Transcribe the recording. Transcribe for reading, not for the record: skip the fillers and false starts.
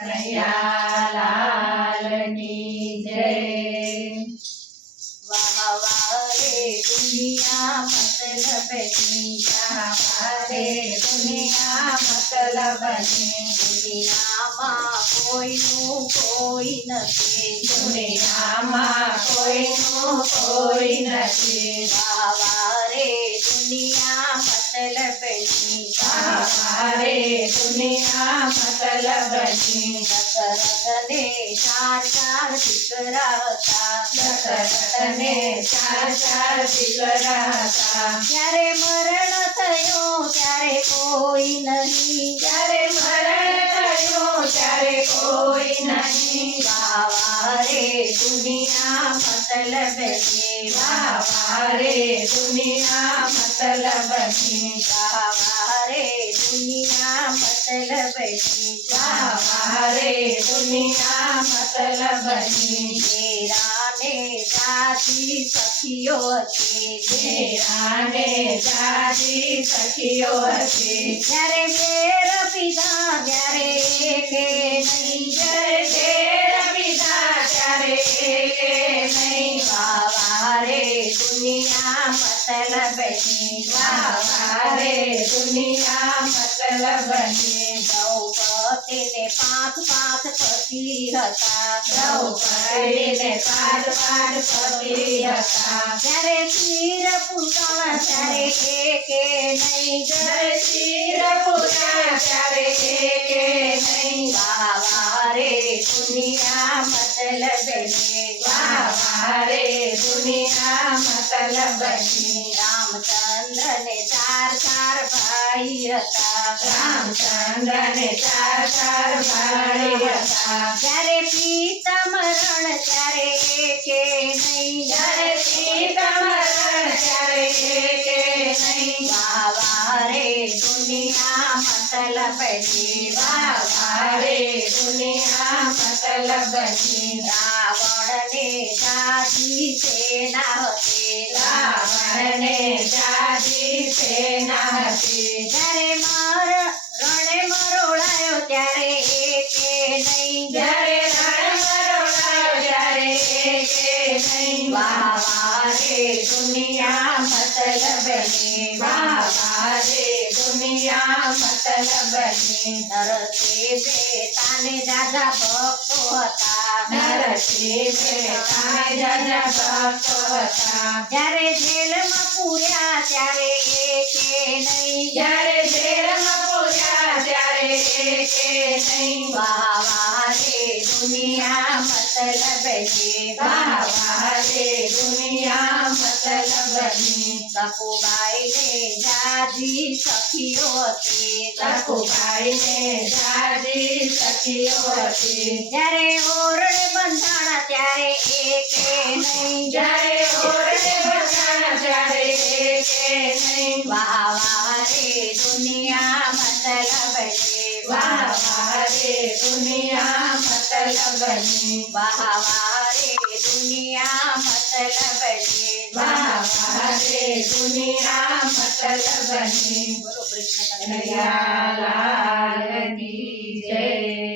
કનૈયા લાલની જય। વાહ વાહ રે દુનિયા મતલબની, વાહ રે દુનિયા મતલબની, દુનિયામાં કોઈનું કોઈ નથી, દુનિયામાં કોઈનું કોઈ નથી। વાહ વાહ રે દુનિયા મતલબની, વાહ રે દુનિયા મતલબની, દશરથને ચાર ચાર દીકરા હતા, દશરથને ચાર ચાર દીકરા હતા। જ્યારે મરણ થયો ત્યારે કોઈ નહીં, જ્યારે મરણ થયું ત્યારે કોઈ નહીં। વાહ વાહ રે દુનિયા મતલબની, વાહ રે દુનિયા મતલબની, વાહ વાહ રે દુનિયા મતલબની, વાહ રે દુનિયા મતલબની, મેરાને જાતિ સખીઓ હતી, મેરાને જાતિ સખીઓ હતી। જ્યારે વેર પીધા ત્યારે એકે નહીં, જ્યારે ઘેર પીધા ત્યારે એકે નહીં। વાહ વાહ રે દુનિયા મતલબની, વાહ રે દુનિયા મતલબની, દ્રૌપદીને પાંચ પાંચ પતિ હતા, દ્રૌપદીને પાંચ પાંચ પતિ હતા। જ્યારે ક્ષીર પૂતળા ત્યારે એકે નહીં, જ્યારે ક્ષીર પૂર્યા ત્યારે એકે નહીં। વાહ વાહ રે દુનિયા મતલબની, વાહ રે દુનિયા મતલબની, રામચંદ્રને ચાર ચાર ભાઈ હતા, રામચંદ્રને ચાર ચાર ભાઈ હતા। જ્યારે પિતા મરણ ત્યારે એકે નહીં, જ્યારે સીતા મરણ ત્યારે એકે નહીં। વાહ વાહ રે દુનિયા મતલબની, વાહ રે દુનિયા મતલબની, રાવણને જાજી સેના હતી, રાવણને જાજી સેના હતી। જ્યારે રણે મરોડાયો ત્યારે એકે નહીં, જ્યારે રણ મરોડાયો ત્યારે એકે નહીં। વાહ વાહ રે દુનિયા મતલબની, વાહ રે દુનિયા મતલબની, નરસિંહ મહેતાને દાદા ભક્તો હતા, નરસિંહ મહેતા જાજા ભક્તો હતા। જ્યારે જેલમાં પૂર્યા ત્યારે એકે નહીં, જ્યારે જેલમાં પૂર્યા ત્યારે એકે નહીં। વાહ વાહ રે દુનિયા મતલબની, વાહ રે દુનિયા મતલબની, સકુબાઈને જાજી સખીઓ હતી, સકુબાઈને જાજી સખીઓ હતી। જ્યારે ઓરડે બંધાણા ત્યારે એકે નહીં, જ્યારે ઓરડે બંધાણા ત્યારે એકે નહીં। વાહ વાહ રે દુનિયા મતલબની, વાહ રે દુનિયા મતલબની, વાહ વાહ રે દુનિયા મતલબની, વાહ રે દુનિયા મતલબની। બોલો કૃષ્ણ કનૈયા કનૈયા લાલની જય।